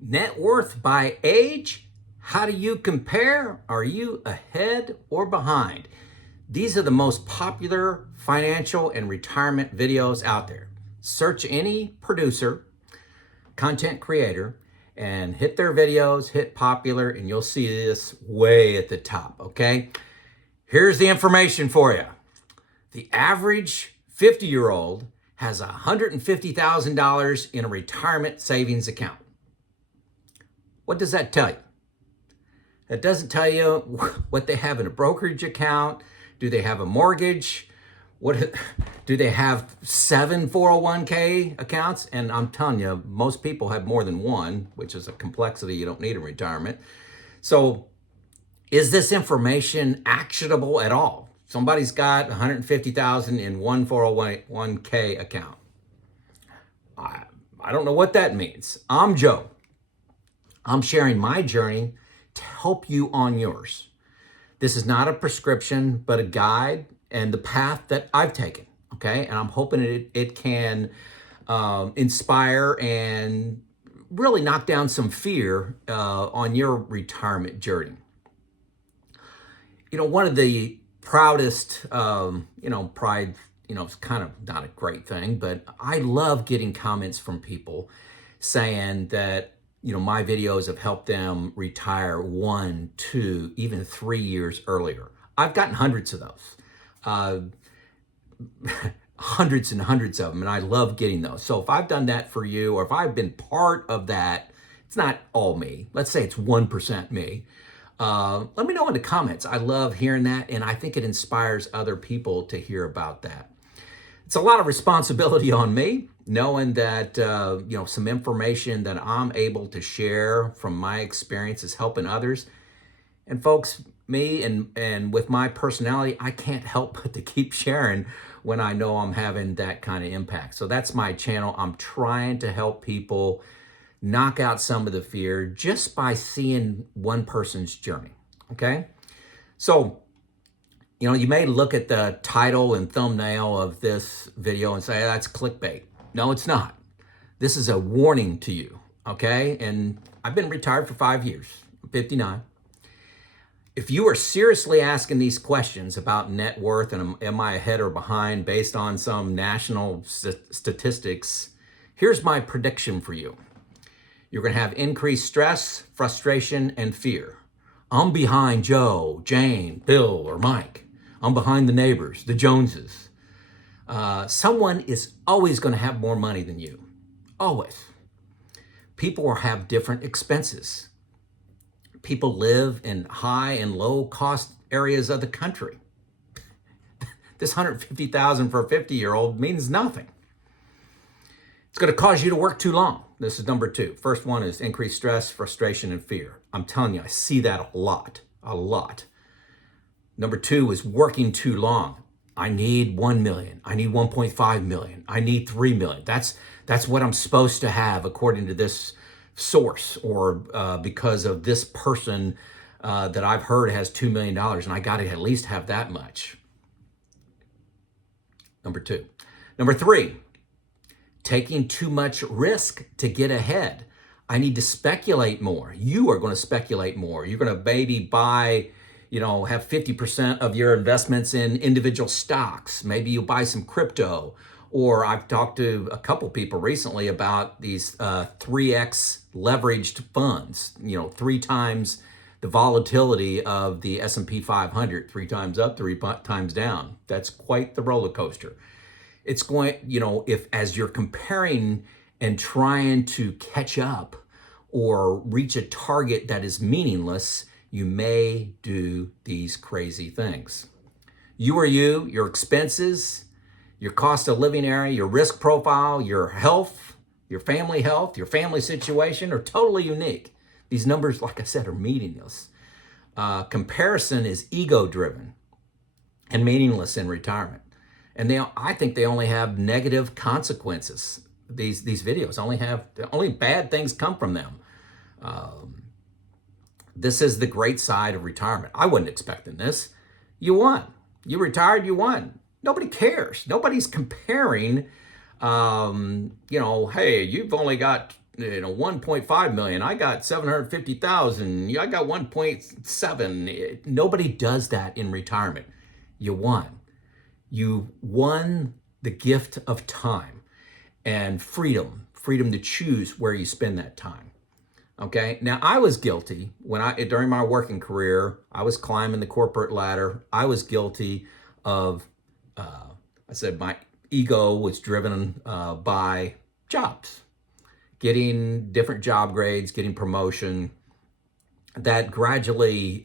Net worth by age? How do you compare? Are you ahead or behind? These are the most popular financial and retirement videos out there. Search any producer, content creator, and hit their videos, hit popular, and you'll see this way at the top, okay? Here's the information for you. The average 50-year-old has $150,000 in a retirement savings account. What does that tell you? It doesn't tell you what they have in a brokerage account. Do they have a mortgage? What do they have 7 401k accounts? And I'm telling you, most people have more than one, which is a complexity you don't need in retirement. So is this information actionable at all? Somebody's got 150,000 in one 401k account. I don't know what that means. I'm Joe. I'm sharing my journey to help you on yours. This is not a prescription, but a guide and the path that I've taken, okay? And I'm hoping it can inspire and really knock down some fear on your retirement journey. You know, one of the proudest, pride, it's kind of not a great thing, but I love getting comments from people saying that my videos have helped them retire 1, 2, even 3 years earlier. I've gotten hundreds of those, hundreds and hundreds of them, and I love getting those. So if I've done that for you, or if I've been part of that, it's not all me. Let's say it's 1% me. Let me know in the comments. I love hearing that, and I think it inspires other people to hear about that. It's a lot of responsibility on me, knowing that, some information that I'm able to share from my experience is helping others. And folks, me and with my personality, I can't help but to keep sharing when I know I'm having that kind of impact. So that's my channel. I'm trying to help people knock out some of the fear just by seeing one person's journey, okay? So, you may look at the title and thumbnail of this video and say, that's clickbait. No, it's not. This is a warning to you, okay? And I've been retired for 5 years, I'm 59. If you are seriously asking these questions about net worth and am I ahead or behind based on some national statistics, here's my prediction for you. You're going to have increased stress, frustration, and fear. I'm behind Joe, Jane, Bill, or Mike. I'm behind the neighbors, the Joneses. Someone is always going to have more money than you. Always. People have different expenses. People live in high and low cost areas of the country. This $150,000 for a 50-year-old means nothing. It's going to cause you to work too long. This is number 2. First one is increased stress, frustration, and fear. I'm telling you, I see that a lot. Number 2 is working too long. I need 1 million. I need 1.5 million. I need 3 million. That's what I'm supposed to have according to this source, or because of this person that I've heard has $2 million, and I got to at least have that much. Number 2. Number 3, taking too much risk to get ahead. I need to speculate more. You are going to speculate more. You're going to maybe buy, have 50% of your investments in individual stocks. Maybe you buy some crypto. Or I've talked to a couple people recently about these 3x leveraged funds, 3 times the volatility of the S&P 500, 3 times up, 3 times down. That's quite the roller coaster. It's going, if as you're comparing and trying to catch up or reach a target that is meaningless, you may do these crazy things. You are you, your expenses, your cost of living area, your risk profile, your health, your family situation are totally unique. These numbers, like I said, are meaningless. Comparison is ego-driven and meaningless in retirement. And I think they only have negative consequences. These videos only bad things come from them. This is the great side of retirement. I wasn't expecting this. You won. You retired, you won. Nobody cares. Nobody's comparing, hey, you've only got 1.5 million. I got 750,000. I got 1.7. Nobody does that in retirement. You won. You won the gift of time and freedom to choose where you spend that time. Okay. Now I was guilty during my working career, I was climbing the corporate ladder. I was guilty of, I said my ego was driven by jobs, getting different job grades, getting promotion. That gradually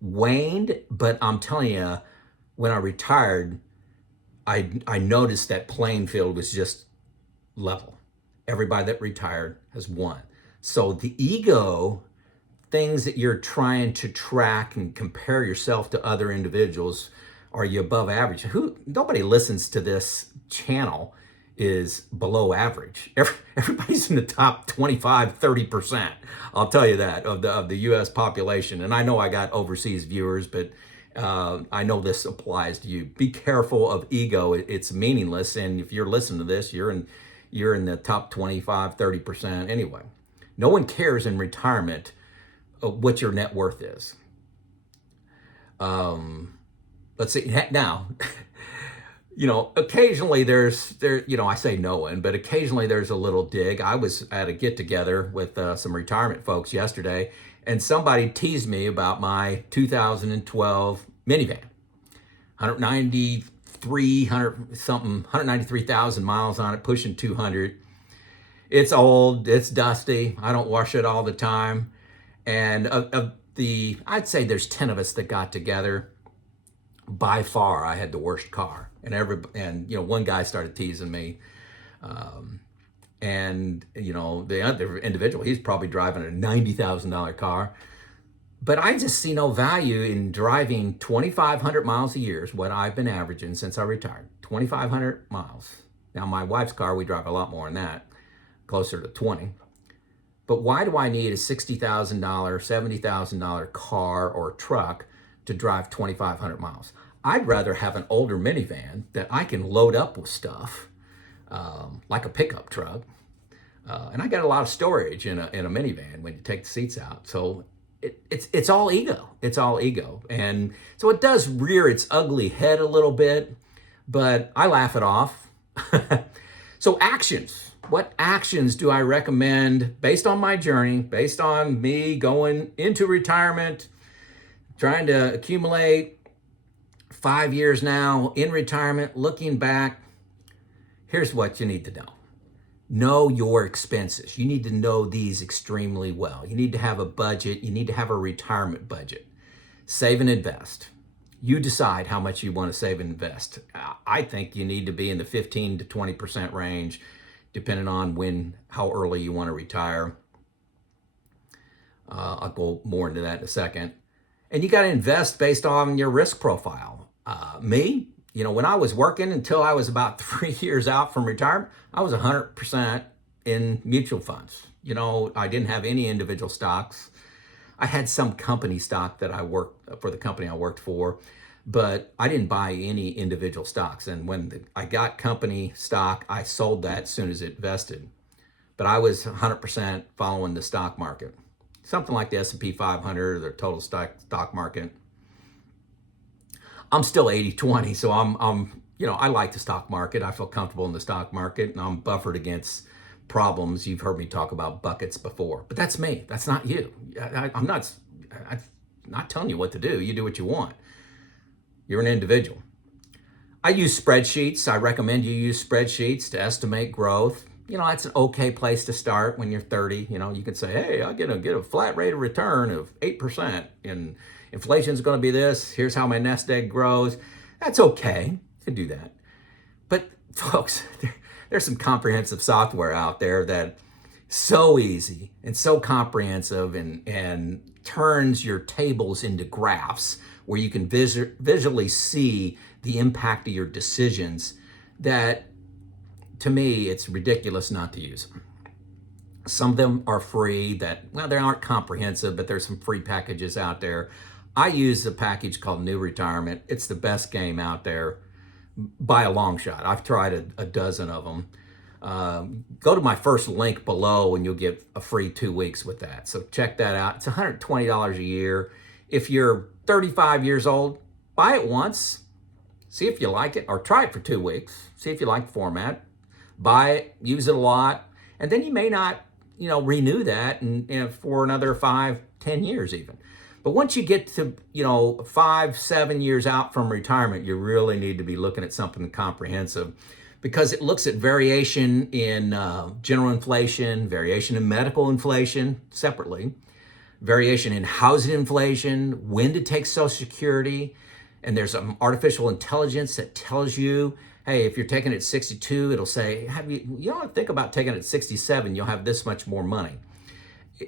waned, but I'm telling you, when I retired, I noticed that playing field was just level. Everybody that retired has won. So the ego, things that you're trying to track and compare yourself to other individuals, are you above average? Nobody listens to this channel is below average. Everybody's in the top 25, 30%. I'll tell you that of the US population. And I know I got overseas viewers, but I know this applies to you. Be careful of ego. It's meaningless. And if you're listening to this, you're in the top 25, 30% anyway. No one cares in retirement what your net worth is. Let's see now. Occasionally I say no one, but occasionally there's a little dig. I was at a get together with some retirement folks yesterday, and somebody teased me about my 2012 minivan, 193,000 miles on it, pushing 200. It's old, it's dusty. I don't wash it all the time. And I'd say there's 10 of us that got together. By far, I had the worst car, and one guy started teasing me, and the other individual, he's probably driving a $90,000 car, but I just see no value in driving 2,500 miles a year is what I've been averaging since I retired. 2,500 miles. Now my wife's car, we drive a lot more than that, closer to 20. But why do I need a $60,000, $70,000 car or truck to drive 2,500 miles? I'd rather have an older minivan that I can load up with stuff, like a pickup truck. And I got a lot of storage in a minivan when you take the seats out. So it's all ego. It's all ego. And so it does rear its ugly head a little bit, but I laugh it off. So actions. What actions do I recommend based on my journey, based on me going into retirement, trying to accumulate 5 years now in retirement, looking back? Here's what you need to know. Know your expenses. You need to know these extremely well. You need to have a budget. You need to have a retirement budget. Save and invest. You decide how much you want to save and invest. I think you need to be in the 15 to 20% range, depending on how early you want to retire. I'll go more into that in a second. And you got to invest based on your risk profile. Me, when I was working until I was about 3 years out from retirement, I was 100% in mutual funds. I didn't have any individual stocks. I had some company stock that I worked for, the company I worked for, but I didn't buy any individual stocks. And when I got company stock, I sold that as soon as it vested. But I was 100% following the stock market, something like the S&P 500 or the total stock market. I'm still 80-20, so I like the stock market. I feel comfortable in the stock market, and I'm buffered against problems. You've heard me talk about buckets before, but that's me. That's not you. I'm not telling you what to do. You do what you want. You're an individual. I use spreadsheets. I recommend you use spreadsheets to estimate growth. That's an okay place to start when you're 30. You can say, hey, I'll get a flat rate of return of 8%, and inflation's going to be this. Here's how my nest egg grows. That's okay. You can do that. But folks, there's some comprehensive software out there that so easy and so comprehensive and turns your tables into graphs where you can visually see the impact of your decisions, that to me, it's ridiculous not to use them. Some of them are free they aren't comprehensive, but there's some free packages out there. I use a package called New Retirement. It's the best game out there by a long shot. I've tried a dozen of them. Go to my first link below and you'll get a free 2 weeks with that. So check that out. It's $120 a year. If you're 35 years old, buy it once, see if you like it, or try it for 2 weeks, see if you like the format. Buy it, use it a lot, and then you may not, renew that and for another 5, 10 years even. But once you get to, 5, 7 years out from retirement, you really need to be looking at something comprehensive, because it looks at variation in general inflation, variation in medical inflation separately, variation in housing inflation, when to take Social Security, and there's some artificial intelligence that tells you, hey, if you're taking it at 62, it'll say, you don't think about taking it at 67, you'll have this much more money.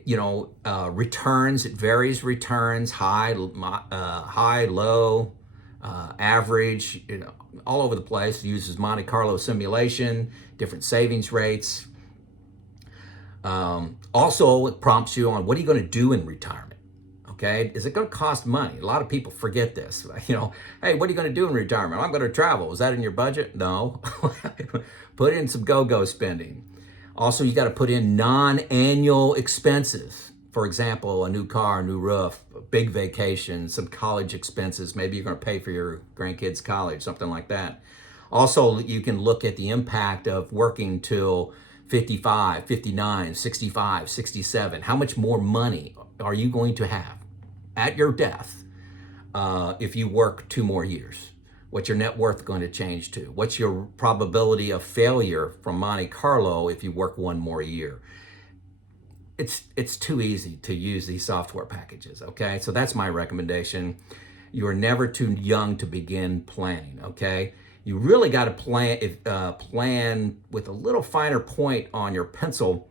Returns, it varies returns, high, low, average, all over the place. It uses Monte Carlo simulation, different savings rates. Also, it prompts you on what are you going to do in retirement? Okay, is it going to cost money? A lot of people forget this. Hey, what are you going to do in retirement? I'm going to travel. Is that in your budget? No. Put in some go-go spending. Also, you got to put in non-annual expenses. For example, a new car, a new roof, a big vacation, some college expenses. Maybe you're going to pay for your grandkids' college, something like that. Also, you can look at the impact of working till 55, 59, 65, 67. How much more money are you going to have at your death if you work 2 more years? What's your net worth going to change to? What's your probability of failure from Monte Carlo if you work 1 more year? It's too easy to use these software packages, okay? So that's my recommendation. You are never too young to begin planning, okay? You really got to plan with a little finer point on your pencil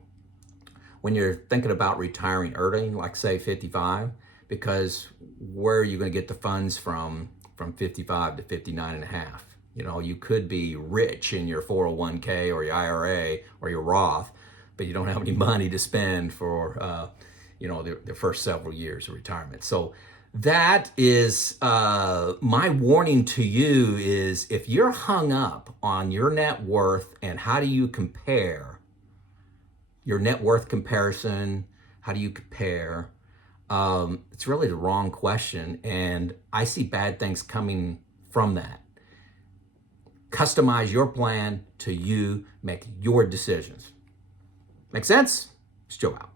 when you're thinking about retiring early, like say 55, because where are you going to get the funds from 55 to 59 and a half? You could be rich in your 401k or your IRA or your Roth, but you don't have any money to spend for the first several years of retirement. So that is my warning to you, is if you're hung up on your net worth and how do you compare your net worth comparison, how do you compare, it's really the wrong question, and I see bad things coming from that. Customize your plan to you, make your decisions. Make sense? It's Joe out.